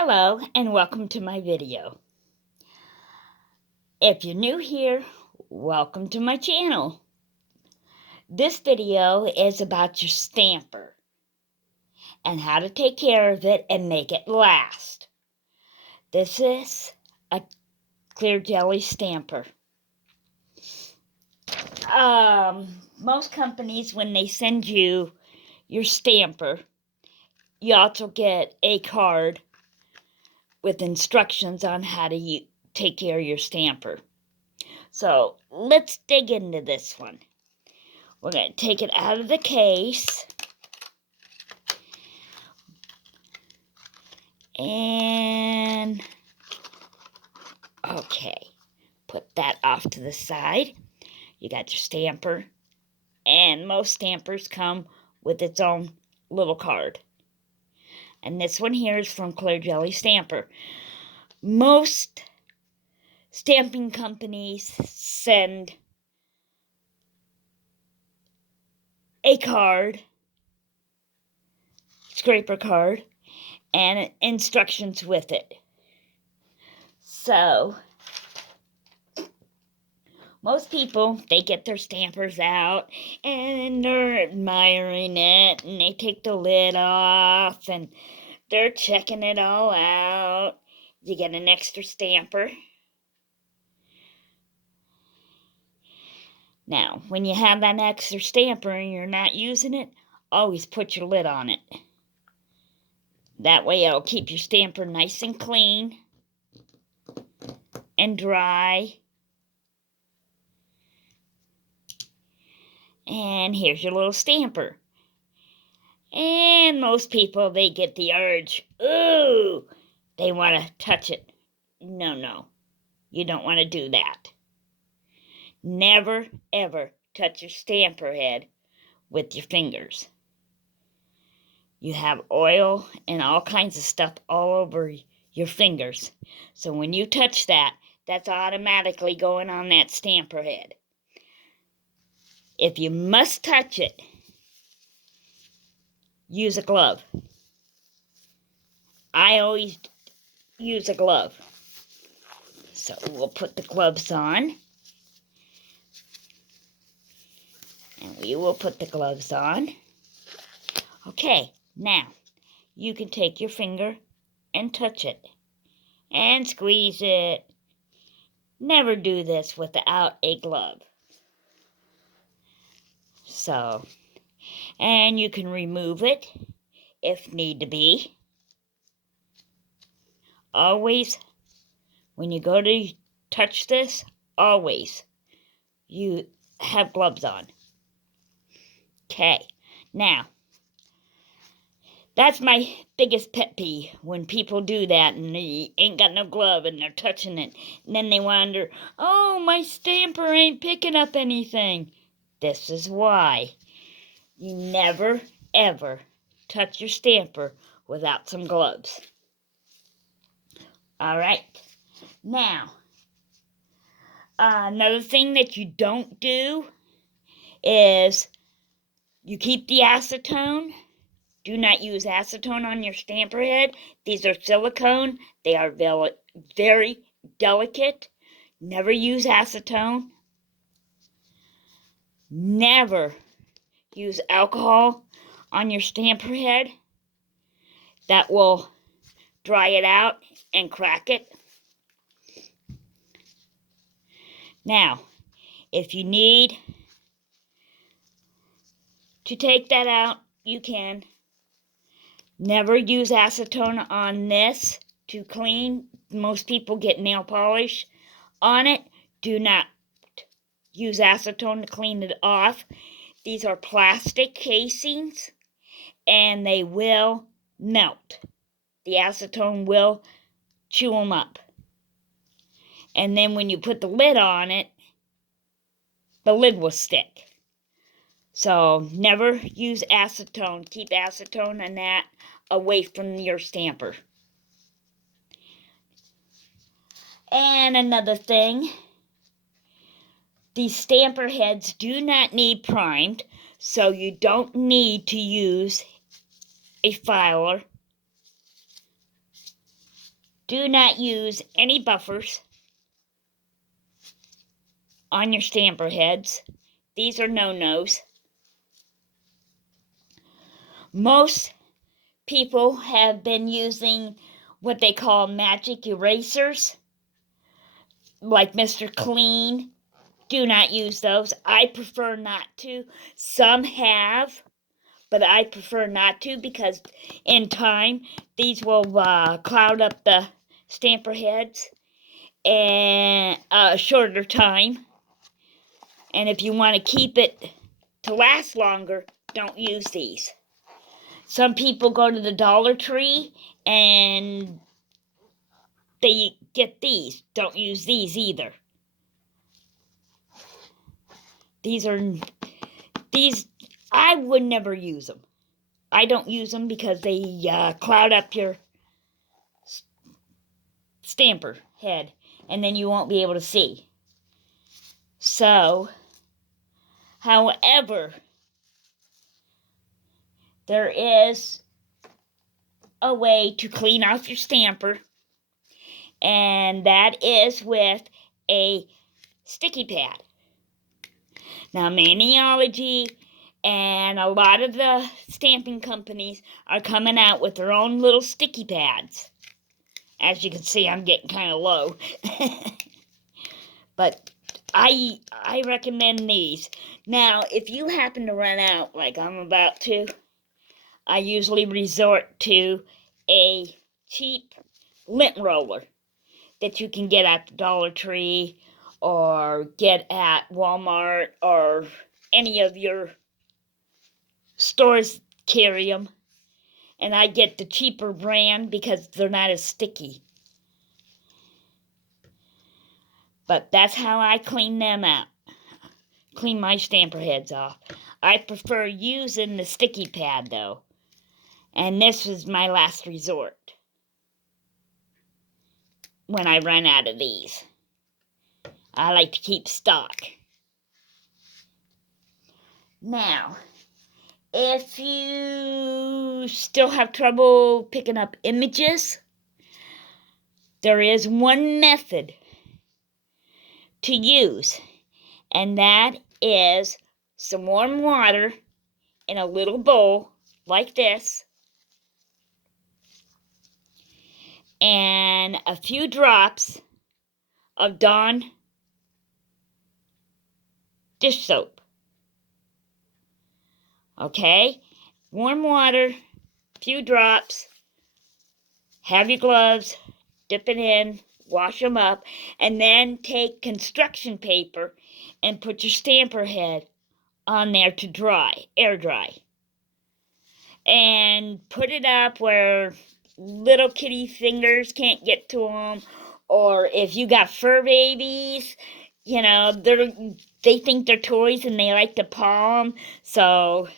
Hello and welcome to my video. If you're new here, welcome to my channel. This video is about your stamper and how to take care of it and make it last. This is a clear jelly stamper. Most companies, when they send you your stamper, you also get a card with instructions on how to take care of your stamper. So let's dig into this one. We're going to take it out of the case. And, okay, put that off to the side. You got your stamper. And most stampers come with its own little card. And this one here is from Clear Jelly Stamper. Most stamping companies send a card, scraper card, and instructions with it. So, most people, they get their stampers out and they're admiring it and they take the lid off and they're checking it all out. You get an extra stamper. Now, when you have that extra stamper and you're not using it, always put your lid on it. That way it'll keep your stamper nice and clean and dry. And here's your little stamper. And most people, they get the urge, ooh, they want to touch it. No, you don't want to do that. Never, ever touch your stamper head with your fingers. You have oil and all kinds of stuff all over your fingers. So when you touch that, that's automatically going on that stamper head. If you must touch it, use a glove. I always use a glove. So we'll put the gloves on. And we will put the gloves on. Okay, now you can take your finger and touch it. And squeeze it. Never do this without a glove. So, and you can remove it if need to be. Always, when you go to touch this, always you have gloves on. Okay, now, that's my biggest pet peeve, when people do that and they ain't got no glove and they're touching it. And then they wonder, oh, my stamper ain't picking up anything. This is why. You never, ever touch your stamper without some gloves. All right. Now, another thing that you don't do is you keep the acetone. Do not use acetone on your stamper head. These are silicone. They are very delicate. Never use acetone. Never use alcohol on your stamper head. That will dry it out and crack it. Now, if you need to take that out, you can. Never use acetone on this to clean. Most people get nail polish on it. Do not use acetone to clean it off. These are plastic casings and they will melt. The acetone will chew them up. And then when you put the lid on it, the lid will stick. So never use acetone. Keep acetone and that away from your stamper. And another thing, these stamper heads do not need primed, so you don't need to use a filer do not use any buffers on your stamper heads. These are no-nos. Most people have been using what they call magic erasers, like Mr. Clean. Do not use those. I prefer not to. Some have, but I prefer not to because in time these will cloud up the stamper heads in a shorter time. And if you want to keep it to last longer, don't use these. Some people go to the Dollar Tree and they get these. Don't use these either. These, I would never use them. I don't use them because they cloud up your stamper head and then you won't be able to see. So, however, there is a way to clean off your stamper, and that is with a sticky pad. Now, Maniology and a lot of the stamping companies are coming out with their own little sticky pads. As you can see, I'm getting kind of low. But I recommend these. Now, if you happen to run out, like I'm about to, I usually resort to a cheap lint roller that you can get at the Dollar Tree or get at Walmart or any of your stores carry them. And I get the cheaper brand because they're not as sticky. But that's how I clean them out. Clean my stamper heads off. I prefer using the sticky pad though. And this was my last resort when I run out of these. I like to keep stock. Now, if you still have trouble picking up images, there is one method to use, and that is some warm water in a little bowl like this, and a few drops of Dawn dish soap. Okay? Warm water, few drops, have your gloves, dip it in, wash them up, and then take construction paper and put your stamper head on there to dry, air dry. And put it up where little kitty fingers can't get to them, or if you got fur babies, you know, they think they're toys and they like to paw them, so,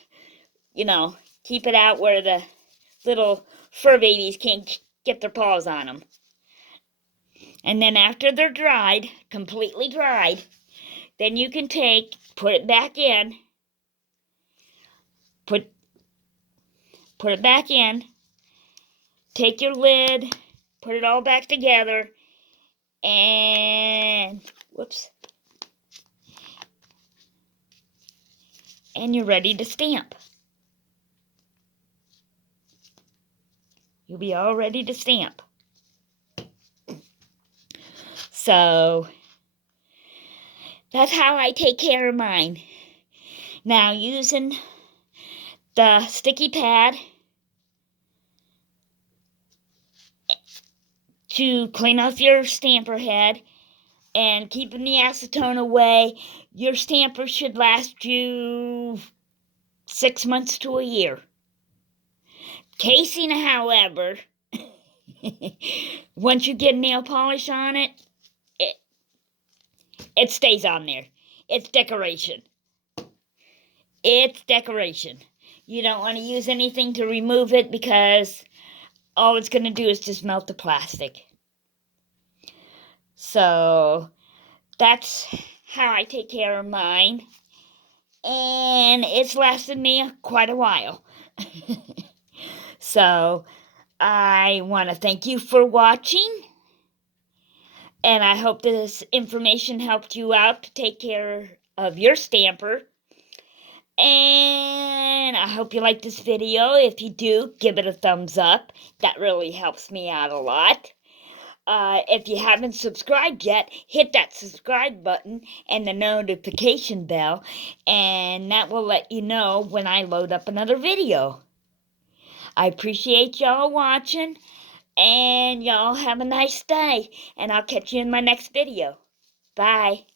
you know, keep it out where the little fur babies can't get their paws on them. And then after they're dried, completely dried, then you can put it back in, put it back in, take your lid, put it all back together, and, and you're ready to stamp. You'll be all ready to stamp. So, that's how I take care of mine. Now, using the sticky pad to clean off your stamper head and keeping the acetone away, your stamper should last you 6 months to a year. Casing, however, once you get nail polish on it, it stays on there. It's decoration. It's decoration. You don't want to use anything to remove it because all it's going to do is just melt the plastic. So, that's how I take care of mine. And it's lasted me quite a while. So, I want to thank you for watching, and I hope this information helped you out to take care of your stamper. And I hope you like this video. If you do, give it a thumbs up. That really helps me out a lot. If you haven't subscribed yet, hit that subscribe button and the notification bell, and that will let you know when I load up another video. I appreciate y'all watching, and y'all have a nice day, and I'll catch you in my next video. Bye.